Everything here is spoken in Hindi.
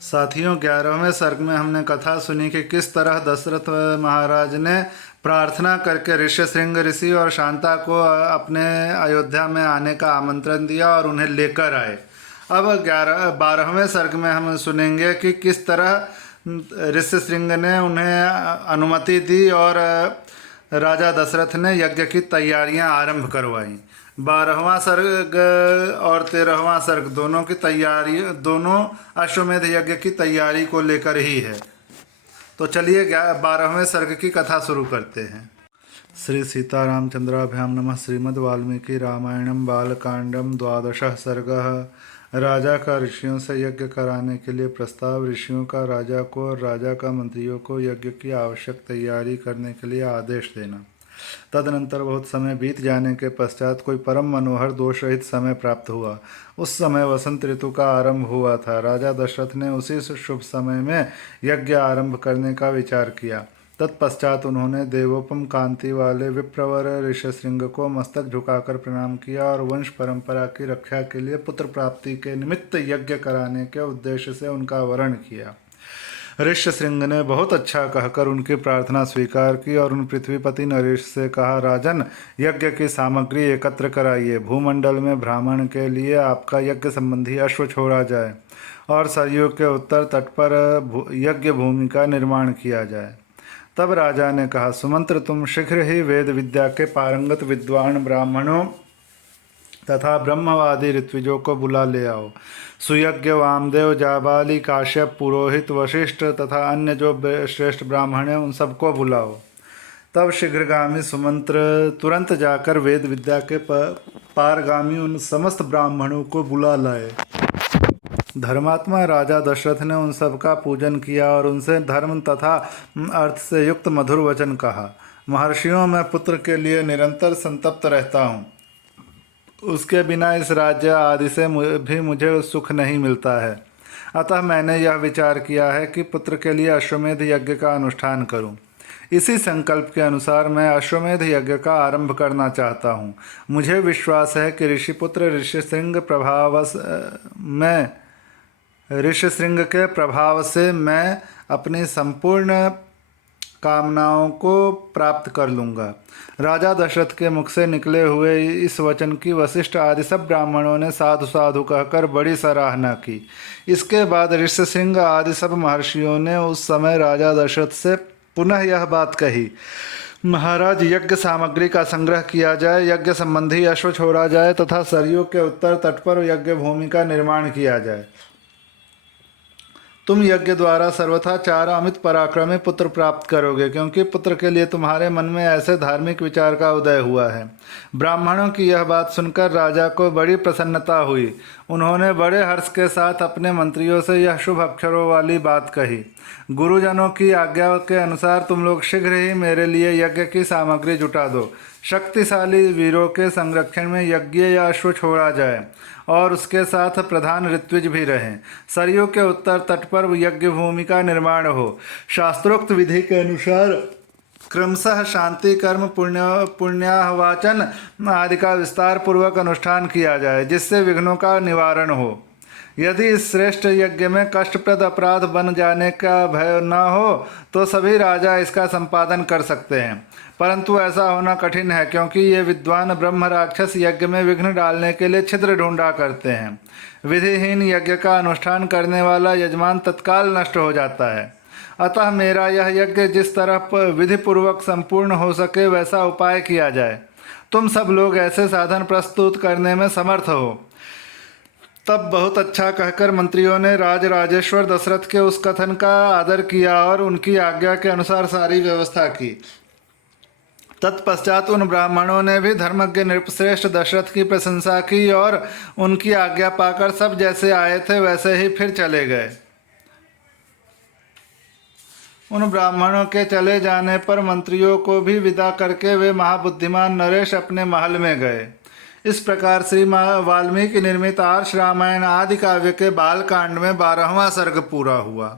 साथियों, 11वें सर्ग में हमने कथा सुनी कि किस तरह दशरथ महाराज ने प्रार्थना करके ऋष्यशृंग ऋषि और शांता को अपने अयोध्या में आने का आमंत्रण दिया और उन्हें लेकर आए। अब 12वें सर्ग में हम सुनेंगे कि किस तरह ऋष्यशृंग ने उन्हें अनुमति दी और राजा दशरथ ने यज्ञ की तैयारियां आरंभ करवाई। 12वां सर्ग और 13वां सर्ग दोनों की तैयारी, दोनों अश्वमेध यज्ञ की तैयारी को लेकर ही है। तो चलिए 12वें सर्ग की कथा शुरू करते हैं। श्री सीतारामचंद्राभ्याम नमः। श्रीमद् वाल्मीकि रामायणम बालकांडम 12 सर्गः। राजा का ऋषियों से यज्ञ कराने के लिए प्रस्ताव। ऋषियों का राजा को और राजा का मंत्रियों को यज्ञ की आवश्यक तैयारी करने के लिए आदेश देना। तदनंतर बहुत समय बीत जाने के पश्चात कोई परम मनोहर दोष रहित समय प्राप्त हुआ। उस समय वसंत ऋतु का आरंभ हुआ था। राजा दशरथ ने उसी शुभ समय में यज्ञ आरंभ करने का विचार किया। तत्पश्चात उन्होंने देवोपम कांति वाले विप्रवर ऋष्यशृंग को मस्तक झुकाकर प्रणाम किया और वंश परंपरा की रक्षा के लिए पुत्र प्राप्ति के निमित्त यज्ञ कराने के उद्देश्य से उनका वरण किया। ऋष्यशृंग ने बहुत अच्छा कहकर उनकी प्रार्थना स्वीकार की और उन पृथ्वीपति नरेश से कहा, राजन, यज्ञ की सामग्री एकत्र कराइए। भूमंडल में ब्राह्मण के लिए आपका यज्ञ संबंधी अश्व छोड़ा जाए और सरयू के उत्तर तट पर यज्ञ भूमि का निर्माण किया जाए। तब राजा ने कहा, सुमंत्र, तुम शीघ्र ही वेद विद्या के पारंगत विद्वान ब्राह्मणों तथा ब्रह्मवादी ऋत्विजों को बुला ले आओ। सुयज्ञ, वामदेव, जाबाली, काश्यप, पुरोहित, वशिष्ठ तथा अन्य जो श्रेष्ठ ब्राह्मण हैं उन सबको बुलाओ। तब शीघ्रगामी सुमंत्र तुरंत जाकर वेद विद्या के पारगामी उन समस्त ब्राह्मणों को बुला लाए। धर्मात्मा राजा दशरथ ने उन सबका पूजन किया और उनसे धर्म तथा अर्थ से युक्त मधुर वचन कहा। महर्षियों, मैं पुत्र के लिए निरंतर संतप्त रहता हूँ। उसके बिना इस राज्य आदि से भी मुझे सुख नहीं मिलता है। अतः मैंने यह विचार किया है कि पुत्र के लिए अश्वमेध यज्ञ का अनुष्ठान करूं। इसी संकल्प के अनुसार मैं अश्वमेध यज्ञ का आरंभ करना चाहता हूं। मुझे विश्वास है कि ऋष्यशृंग के प्रभाव से मैं अपनी संपूर्ण कामनाओं को प्राप्त कर लूँगा। राजा दशरथ के मुख से निकले हुए इस वचन की वशिष्ठ आदि सब ब्राह्मणों ने साधु साधु कहकर बड़ी सराहना की। इसके बाद ऋष्यशृंग आदि सब महर्षियों ने उस समय राजा दशरथ से पुनः यह बात कही, महाराज, यज्ञ सामग्री का संग्रह किया जाए, यज्ञ संबंधी अश्व छोड़ा जाए तथा सरयू के उत्तर तट पर यज्ञ भूमि का निर्माण किया जाए। तुम यज्ञ द्वारा सर्वथा 4 अमित पराक्रमी पुत्र प्राप्त करोगे, क्योंकि पुत्र के लिए तुम्हारे मन में ऐसे धार्मिक विचार का उदय हुआ है। ब्राह्मणों की यह बात सुनकर राजा को बड़ी प्रसन्नता हुई। उन्होंने बड़े हर्ष के साथ अपने मंत्रियों से यह शुभ अक्षरों वाली बात कही, गुरुजनों की आज्ञा के अनुसार तुम लोग शीघ्र ही मेरे लिए यज्ञ की सामग्री जुटा दो। शक्तिशाली वीरों के संरक्षण में यज्ञ या अश्व छोड़ा जाए और उसके साथ प्रधान ऋत्विज भी रहें। सरयू के उत्तर तट पर यज्ञ भूमि का निर्माण हो। शास्त्रोक्त विधि के अनुसार क्रमशः शांति, कर्म, पुण्याहवाचन आदि का विस्तार पूर्वक अनुष्ठान किया जाए, जिससे विघ्नों का निवारण हो। यदि इस श्रेष्ठ यज्ञ में कष्टप्रद अपराध बन जाने का भय न हो तो सभी राजा इसका संपादन कर सकते हैं, परंतु ऐसा होना कठिन है, क्योंकि ये विद्वान ब्रह्म राक्षस यज्ञ में विघ्न डालने के लिए छिद्र ढूंढा करते हैं। विधिहीन यज्ञ का अनुष्ठान करने वाला यजमान तत्काल नष्ट हो जाता है। अतः मेरा यह यज्ञ जिस तरह विधिपूर्वक संपूर्ण हो सके वैसा उपाय किया जाए। तुम सब लोग ऐसे साधन प्रस्तुत करने में समर्थ हो। तब बहुत अच्छा कहकर मंत्रियों ने राजराजेश्वर दशरथ के उस कथन का आदर किया और उनकी आज्ञा के अनुसार सारी व्यवस्था की। तत्पश्चात उन ब्राह्मणों ने भी धर्मज्ञ नृपश्रेष्ठ दशरथ की प्रशंसा की और उनकी आज्ञा पाकर सब जैसे आए थे वैसे ही फिर चले गए। उन ब्राह्मणों के चले जाने पर मंत्रियों को भी विदा करके वे महाबुद्धिमान नरेश अपने महल में गए। इस प्रकार श्री वाल्मीकि निर्मित आर्ष रामायण आदि काव्य के बालकांड में 12वां सर्ग पूरा हुआ।